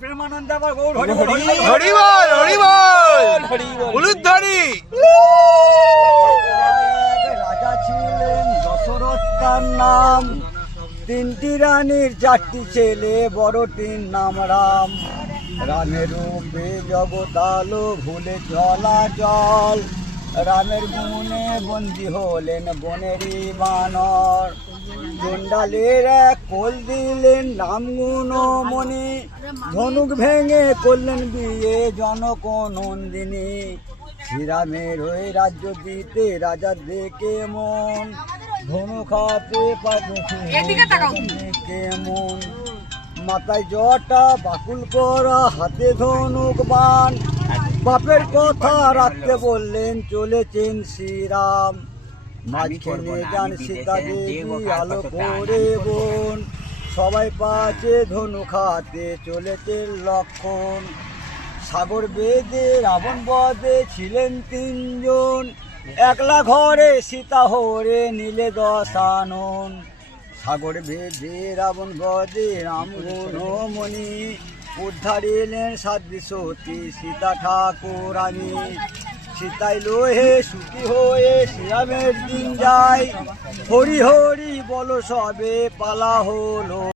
প্রেমানন্দ রাজা ছিলেন দশরথ, তার নাম। 3টি রানীর 4টি ছেলে, বড়টির নাম রাম। রামের রূপে জগতালো, ভুলে চলাচল। রামের গুণে বন্দী হলেন বনেরই বানর। চণ্ডালের এক কোল দিলেন রাম গুণমণি, ধনুক ভেঙে করলেন বিয়ে জনক নন্দিনী। শ্রীরামের ওই রাজ্য দিতে রাজা দেখে মন, ধনুক হাতে কেমন। মাথায় জটা বাকুল করা, হাতে ধনুক বান। বাপের কথা রাখতে বললেন, চলেছেন শ্রীরাম। মাঝখানে যান সীতা দেবী, আলো করে বোন। সবাই পাচ্ছে ধনুক হাতে, চলেছেন লক্ষণ। সাগর বেদে রাবণ বধে ছিলেন 3 জন, একলা ঘরে সীতা হরে নিলে দশানন। সাগর ভেদে রাবণ বধে রাম গুণমণি, উদ্ধার এলেন সাধ্বী সতী সীতা ঠাকুরানী। সীতাই লোহে সুখী হয়ে শ্রীরামের দিন যায়, হরি হরি বলো সবে পালা হলো।